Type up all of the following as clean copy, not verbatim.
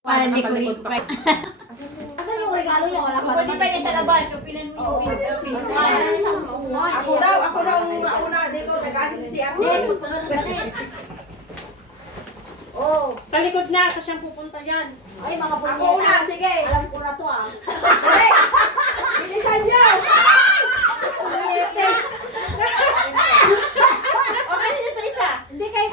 Palikod pa. Asan yung regalo niya? Wala pa Pwede pa niya sa labas. So, pilan mo yung kasi. Ako daw ang una. Dito, nag-alis si ako. Oh, Talikod na, kasi siyang pupunta yan. ay mga punyeta. Ako una, sige. Alam ko na to ah. Hey! Bilisan niyo! Okay, ito isa. Hindi kayo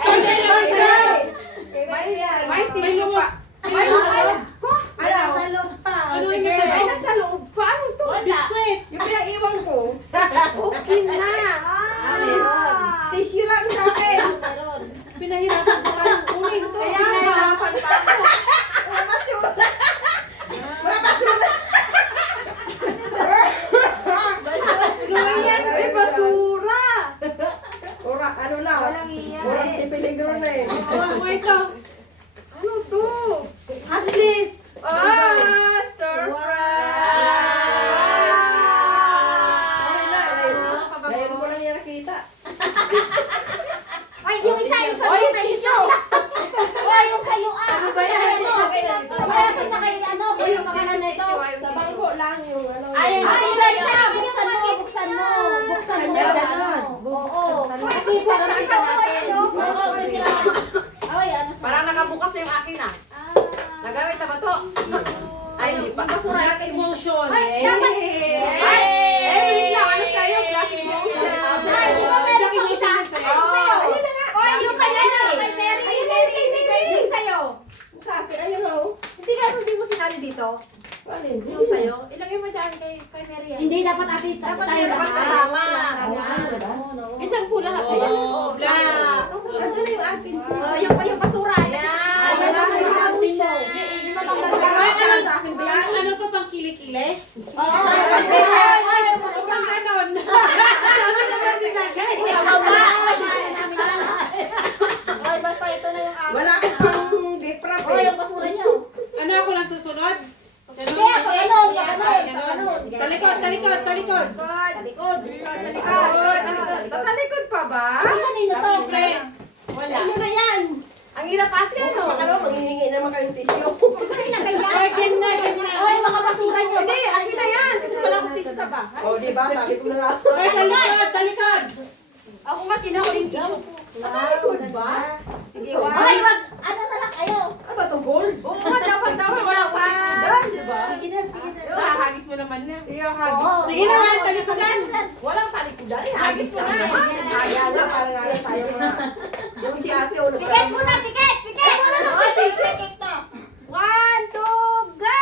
may tissue pa. May nasa loob pa. May nasa loob pa. Ano yung Sige. nasa loob? May nasa loob pa. Ano to? Biskuit. Yung pinag-iwan ko. Okay na. Ah, Tissue lang sa akin. meron. Pinahirapan ko lang. Kunin ito. Kaya nahirapan pa ako. Wala basura. Wala basura. Ano yan? May basura. Ora, ano na? Walang iyan. Oras ni peligro na eh. Ano ito? Ano to? At least. Ah, surprise! Ay, na. Ngayon ko lang niya nakita. Ay, yung isa yung Oy, tissue! Ay, yung kayo ah. Ano ba yan? Kaya kita kay ano, kung yung pangalan na ito. Sa bangko lang yung ano. Ayun. Ay, dali ka. Buksan mo, buksan mo. Buksan mo. Ay, ganon. Oo. Kasi para makita natin. Ay, ano sa... Parang nakabukas na yung akin ah. Nagamit na ba to? Ay, hindi pa. Basura Black emotion. Ay, dapat- Ay, wait lang. Ano sa'yo? Black emotion. Ay, di ba meron pang isa? Sa'yo. Ayun sa'yo. Ayun na nga. Oy, yung kay ano, kay Mary. Yung sa'yo. Sa akin, ayun o. Hindi mo sinali dito. Ano yun? Yung sa'yo. Ilagay mo dyan kay Mary. Hindi, dapat atin. Dapat tayo dapat lahat. kasama. Isang pula lahat. Oh, black. Ito na yung akin. Yung basura. Ay, wala Ayan. yung akin mo. Hindi mo tanggal Ay, sa akin ba yan? Ano to pang kilikili? Oo. Sobrang ganon. Ay, basta ito na yung akin. Wala ko pang gift wrap Oh, eh. yung basura niyo. Ano ako lang susunod? Hindi, pag ano, pag ano, Ay, pag ganon. ano. Talikod, talikod, talikod. Talikod. Tatalikod pa ba? Ay, kanino to? Okay. Wala. Ano na yan? Ang hirap ate ano? Baka naman manghihingi naman kayong tissue. Ay, game na, game na. Ay, mga basura niyo. Hindi, akin na yan. Kasi wala akong tissue sa bahay. O, di ba? Sabi ko na nga. Ay, talikod, talikod. Ako nga, kinuha ko yung tissue. Tatalikod ba? Sige, ay, wag. Ano na lang kayo? Ano ba ito? Gold? Oo nga, dapat wala akong talikudan, di ba? Sige na, sige na. Hagis mo naman na. Iya, hagis. Oo. Sige na, talikodan. Walang talikudan. Hagis mo na. Kaya na, parang nga tayo na. Yung si ate, ulo Pikit muna, pikit! Pikit! Pikit na. 1, 2, go!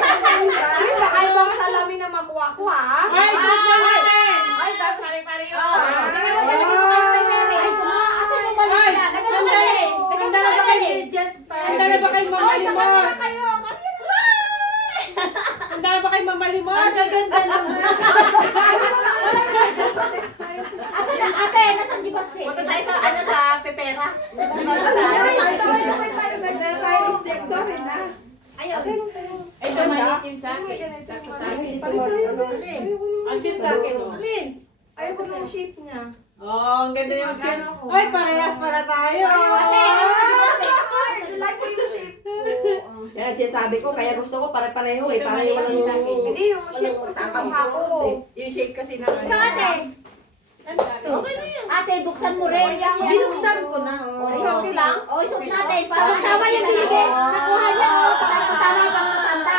Ay, baka ibang salamin na makuha ko, ha? Ay, suot na natin. Ay, pare-pare yun. Tingnan mo, talagyan mo kayo kay Mary. Ay, asan yung Ay, balik na? Lagyan mo kay Mary. Lagyan mo kay Mary. Handa na ba kayo Ay, mamalimos? sabat na kayo. Handa na ba kayo mamalimos? Asan na? Ate, nasan di ba si? Punta tayo sa, sa pepera. Sabay tayo ganyan. Tayo is next, sorry na. Ayaw. Ito maliit yun sa akin. Sakto sa akin. Ang din sa akin, oh. Lin, ayaw ko ng shape niya. Oh, ang ganda yung shape. Ay, parehas para tayo. Yan ang sinasabi ko, kaya gusto ko pare-pareho eh. Para yung walang hindi, yung shape ko sa kampo. Yung shape kasi na. Okay na yan. Ate, buksan mo rin. Binuksan ko na. Oh, Okay lang? Oh, isuot natin. Para Tama yan, binigay. Nakuha niya. Tama pang matanda.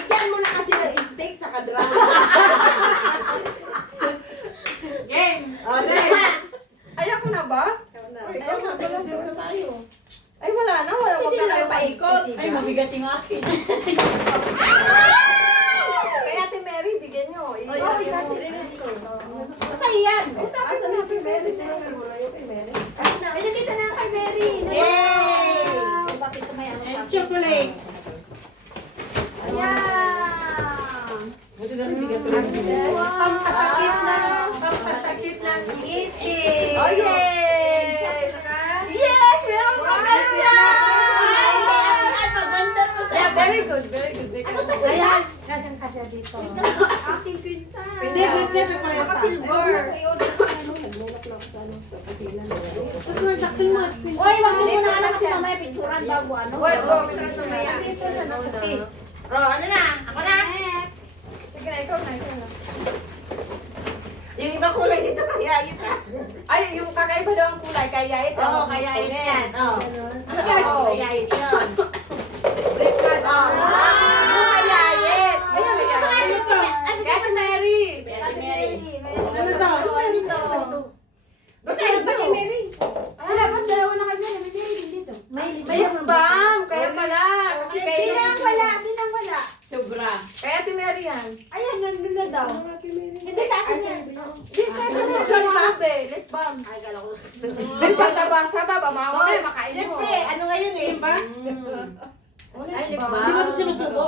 Bigyan mo na kasi ng steak sa kadrama. Game. Ayaw ko na ba? Ay, ikaw na. Sunod na tayo. Ay, wala na. Wala ko na tayo paikot. Ay, mabigat yung akin. Kay Ate Mary, bigyan nyo. Ay, Ate Basta iyan. Usapan sa Ate Mary. Tinangal mo na yung kay Mary. Ay, nakita na kay Mary. Yay! Bakit ito may ano And sa- chocolate. Ayan. Pampasakit ng ngipin. Oh, yes! Yes! Meron pa kasi! Ay, maganda po sa Yeah, very good, very good. Ano Ayan. Kasya dito. Aking kwinta. Hindi, bracelet na parehas tayo. Silver. Tapos nagdakting mo at Uy, wag mo muna alam kasi mamaya pinturan bago ano. Word go, Mr. Sumaya. Kasi ito na kasi. Oh, ano na? Ako na? Next. Sige na, ikaw na. Yung ibang kulay dito, kaya ito. Ay, yung kakaiba daw ang kulay, kaya ito. Oo, kaya ito yan. Oo. Kaya ito yun. Brickward. Oo. Yung kaya ito. Ayun, may kaya ito. Kaya Mary. Ate Mary. Ano to? Basta ito ni Mary. Wala, ba't dalawa na kami? May sinilig dito. May May spam. Kaya pala. Kasi kaya Sinang wala? Sinang wala? Sobra. Kaya Ate Mary yan. Ayan, nandun na daw. Hindi sa akin yan. Hindi sa akin yan. Sabi, lip balm. Ay, gala ko. Basa-basa ba? Bamawa kayo, makain mo. Siyempre, ano ngayon eh? Ba? Ay, Di ba ito sinusubo?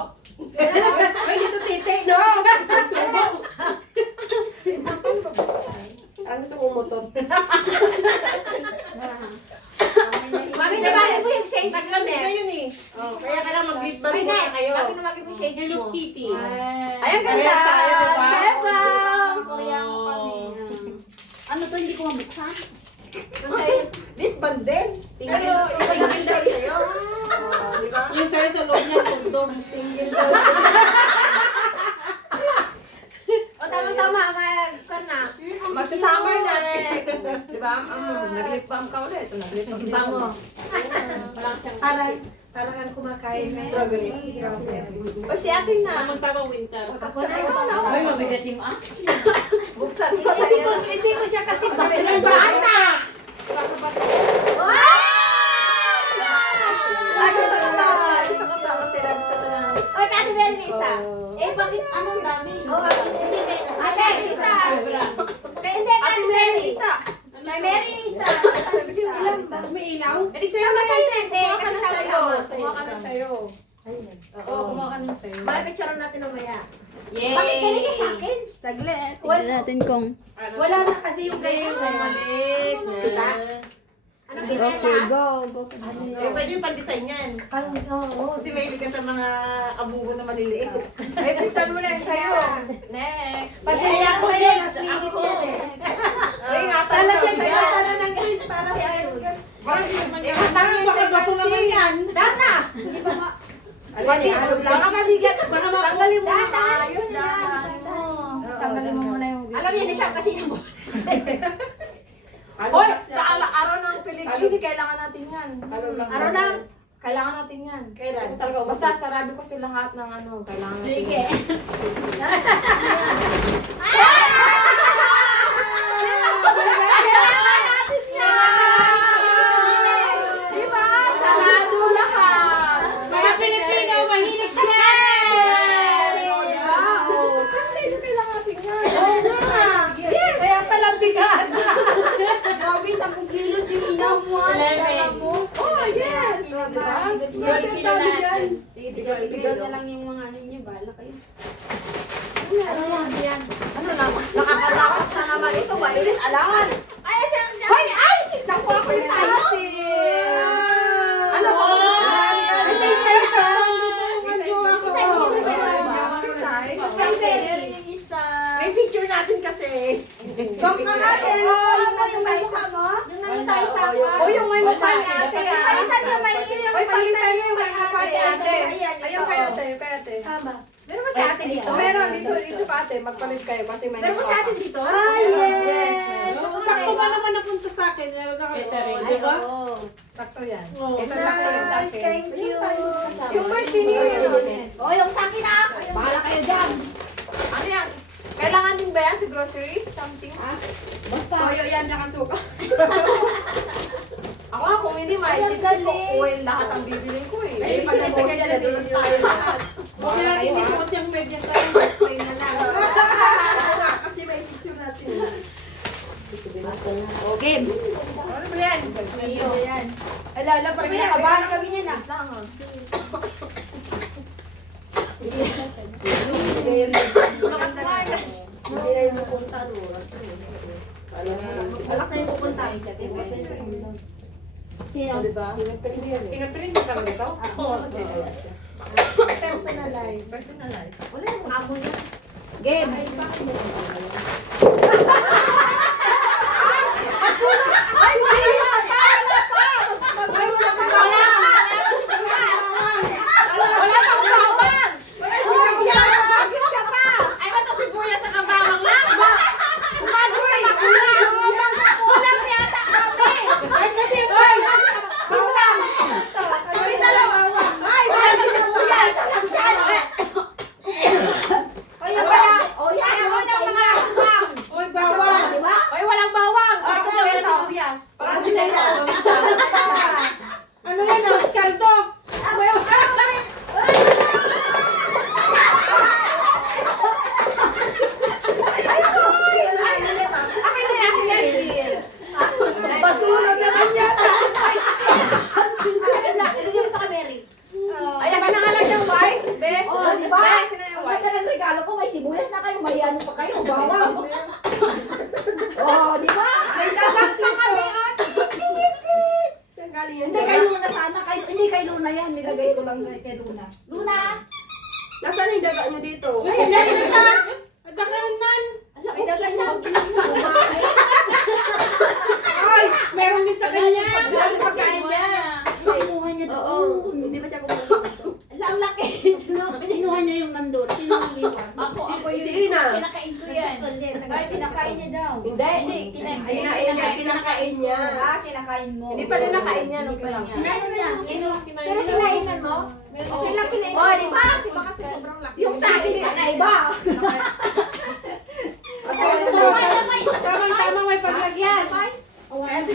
Ay, dito titi, no? Ang gusto kong motor. Mami, nabali mo yung shades mo, Naglamig Mer. na yun eh. Kaya ka lang mag-beatbag Ay, muna kayo. Mami, nabali mo yung shades Hello mo. Kitty. Ayan, ganda. Parehas tayo, diba? Sebang! Koreano kami. Ano to, hindi ko mabuksan? Lip balm din. Pero, iba yung daw sa'yo. Di ba? Yung sa'yo sa loob niya, tugtog. O, tama-tama, ka na. Magsa-summer na next. Di ba? Nag-lip balm ka ulit. Nag-lip balm mo. Parang kang kumakain. Strawberry. O si ate na. Naman para winter. Ako na ikaw na. Uy, mabigat yung Buksan mo tayo. Hindi mo siya kasi bakit. Bata! Ay, gusto ko to. Gusto ko to. Kasi gusto ko na. Oy, Ate Mary na isa. Eh, bakit anong dami? Ate, isa. Sobra. Kaya hindi, Ate Mary, isa. May Mary isa. May ilaw? Hindi sa'yo Tama na sa'yo, sa'yo. hindi. Kumuha ka Kasi na tama sa'yo. ka. Kumuha ka na sa'yo. Oo, kumuha ka na sa'yo. Baka picture natin mamaya. Yay! Bakit ganito sa akin? Saglit. Wala. natin kung... Wala na kasi yung ganyan. Balik na. Anong Okay, ginagawa? go. Eh, pwede yung pan-design yan. Oo. Kasi mahilig ka sa mga abubo na maliliit. Ay, buksan mo na yung sa'yo. Next. Pasaya ko na yun. Last minute yan eh. Uy, nga Talagyan sa gasa na ng quiz para kay Iron. Parang baka bato naman yan. Dana! Hindi ba ma... Baka mabigat. Baka Tanggalin mo na. Dahan, Ayos na. Tanggalin mo muna yung... Alam niya na siya kasi yung Hoy, sa araw ng Pilipini, kailangan natin yan. Araw na. Kailangan natin yan. Kailan? Basta sarado kasi lahat ng ano, kailangan natin. Sige. Diba? Sarado lahat. Mga Pilipino, mahilig sa Yes! Diba? Oh, saan kailangan natin yan? Yes! Kaya pala bigat. Grabe, 10 kilos yung inaw mo. Alam mo? Oh, yes! Diba? Tiga-tiga na lang yung mga ano niyo. Bala kayo. Ano na? Nakakatakot na naman ito. Violet, alangan. Ay, saan siya? Hoy, ay! Nakuha ko yung ice. Ano ba? May session. Yung isa. May picture natin kasi. Kung ka natin, ano yung may mukha mo? Nung nandun tayo sa O yung may mukha ni ate. Palitan mo, may yung Palitan niyo yung may mukha ni ate. Ayan, Ayun kayo ate, kayo ate. Sama. Meron ba sa atin dito? Meron, dito pa ate. Magpalit kayo kasi may Meron ba sa atin dito? Yes. Sakto ba naman napunta sa akin? Catering. Di ba? Sakto yan. Oo. Ito na sa yung sa Nice, akin. thank you. Yung birthday niyo yun. O, yung sa akin ah. Bahala kayo dyan. Ano yan? Kailangan din ba yan sa groceries? Something? Toyo yan, tsaka suka. Ako nga, kung hindi maisip ko, oil lahat ang bibiling ko eh. Eh, pag nagtagay yan, nadulas tayo lahat. Okay lang, hindi suot yung medyas tayo. Display na lang. Kasi may picture natin. Okay. Ano ba yan? Ayan. Ala, parang kinakabahan kami niyan ah. Alas na yung pupunta. Sino? Diba? Pinaprint mo kami ito? Oo. Personalize. Personalize. Wala yung amo niya. Game. Wala pang bawang! Magis ka pa! Ay, ba't ito sibuyas sa kabawang lang? Umagos na makulang! Kulang yata kami. Ay, kasi Kami dalawa! Ay, wala na sibuyas! Oy, wala. Oy, ano Ano na ng mga mga aswang? Uy, bawal! di ba? Ay, walang bawang! O, ito na meron sibuyas. Para sibuyas. Ano yan? Ang skaldo! Akin na yan, Bill. basura naman yata. Ibigyan mo ito kay Mary. Ay, akin na nga lang yung white. Be, Oh, di ba? Be, akin na yung Ang white. ganda ng regalo ko, may sibuyas na kayo, may ano pa kayo, bawang. Oh, di ba? May dagat pa kami at. Hindi kay Luna sana, hindi kay Luna yan, nilagay ko lang kay Luna. Luna! Nasaan yung daga nyo dito? Uy, hindi na siya! Ang dakaran man! May daga sa Ay! Meron din sa kanya! Ano pagkain niya? Kinuha niya doon. Hindi ba siya pumunta? Ang laki. Kinuha niya yung nandun. Sino ang iwan? Ako si Ina. Kinakain ko yan. Ay, kinakain niya daw. Hindi. Kinain niya. Kinakain niya. Ah, kinakain mo. Hindi pa rin nakain niya. Nung kailan. Kinain niya. Pero kinainan mo? Sila kinainan Oh, di ba? Kasi baka sa sobrang laki. Yung sa akin kakaiba. Tamang-tama may paglagyan! Oh, ano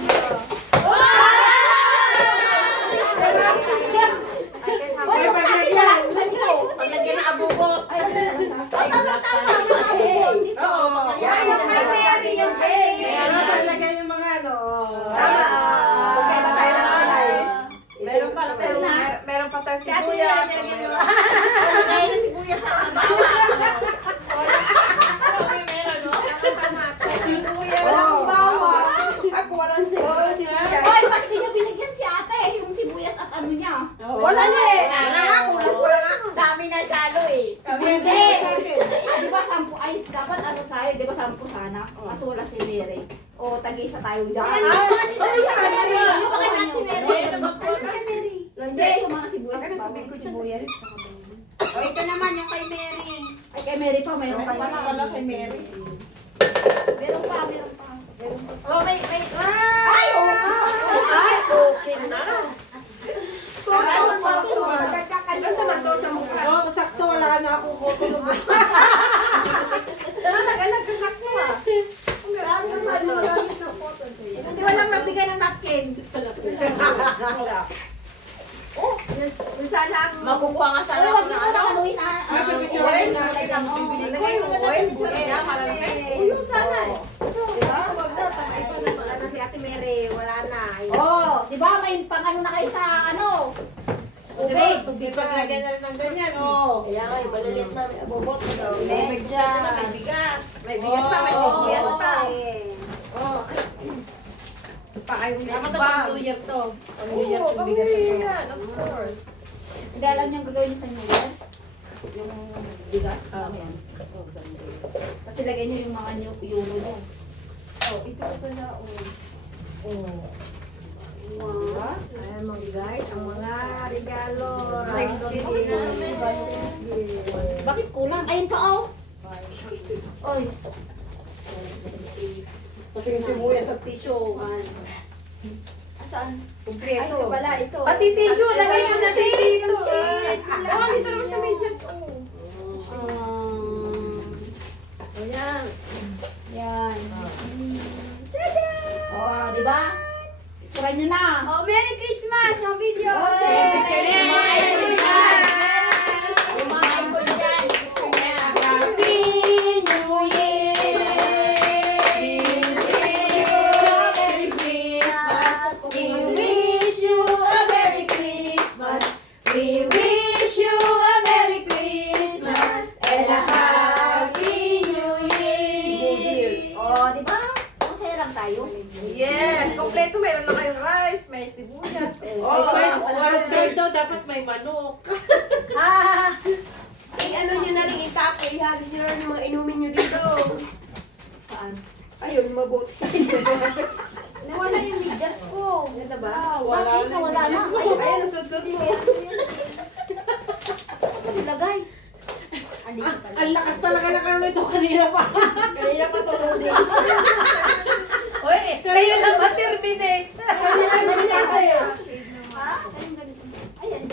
May paglagyan! Paglagyan ng abubot. Ay, Tama, yung amo dito. Oo. Ay, yung kay Mary, yung kay Meron paglagyan yung mga ano. Magkaiba tayo ng kulay. Meron pa tayo. Meron pa tayo sibuyas. Meron na sibuyas sa kabawang. Sibuyas. Walang bawang. Ako walang sibuyas. Ay, bakit niyo binigyan si ate? Yung sibuyas at ano niya? Wala na eh. Sa amin na salo eh. Hindi. Ah, di ba 10? Ay, dapat ano tayo? Di ba 10 sana? Kaso wala si Mary. O, tag-isa tayong dyan. Yung kay Ate Mary. Hindi, yung mga sibuyas. Bawang sibuyas. O, ito naman yung kay Mary. Ay, kay Mary pa, mayroon pa pala. Wala kay Mary. Meron pa, meron pa. Meron pa. Oh, may... Ay, oo nga. Ay, okay na. Ilan naman to sa mukha? Oo, sakto wala na akong kutulog. Nag-alagkasak mo ah. Saan yung malulang na photo sa'yo? Hindi walang nabigay ng napkin. Kung saan ang... Makukuha nga sana Ay, ako wag na mo ano. na haluin ah. Ay, pipicture Oil, na. Lagay mo na oil, buya, malalaki. Yung sana eh. Diba? Wala na si Ate Mary. Wala na. Oh, di ba may pang-ano na kayo sa ano? Tubig! Tubig. May paglagyan na rin ng ganyan, oo. Kaya nga, ibalulit na abubot. Tubig dyan. May bigas. May bigas pa, may sibuyas pa. Oo. Kaya Dapat ka ang New Year to. Ang New Year Oo, to bigas ito. yan, of course. Hindi alam niyo ang gagawin niyo sa New Year? Yung bigas. Ano yan? Kasi lagay niyo yung mga euro niyo. Oh, ito pa pala. Ayan mga guys, ang mga regalo. Exchange namin. Bakit kulang? Ayun pa oh. Oy. Pati yung sibuyas at tissue. Asaan? Ay, ito pala, ito. Pati tissue, lagay mo na dito. Oh, dito naman sa medyas. Ayan. Yan. Oh, di ba? Try nyo na. Oh, Merry Christmas! Ang video! Merry Christmas! Yung mga icon dyan. Happy New Year! Merry Christmas. We wish you a Merry Christmas. We wish you a Merry Christmas and a Happy New Year. Oh, di ba? Ang saya lang tayo. Yes, kompleto. Meron na kayong rice, may sibuyas. Roasted daw, dapat may manok. Ay, ano nyo na lang itapo, ihagis nyo na ng mga inumin nyo dito. Saan? Ayun, mabuti. Nawala yung migas ko. Ano ba? Bakit na wala na? Ay, Ayan, ang sud-sud mo. ano nilagay? Andito pala. Ang lakas talaga ng ano ito kanina pa. Kanina pa tulog din. Uy, kayo na ma-terminate. Ha? Ayan.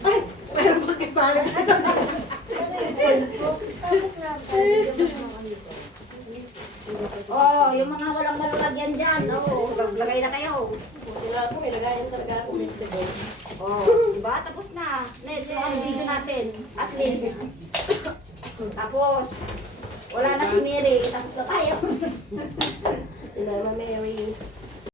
Ay, meron pa kasali. Oh, yung mga walang malalagyan dyan. Oh, maglagay na kayo. Kailangan ko, may lagayan talaga ako. Oh, diba? Tapos na. Net, yung ang video natin. At least. Tapos, wala na si Mary. Tapos na tayo. Sila, Mama Mary.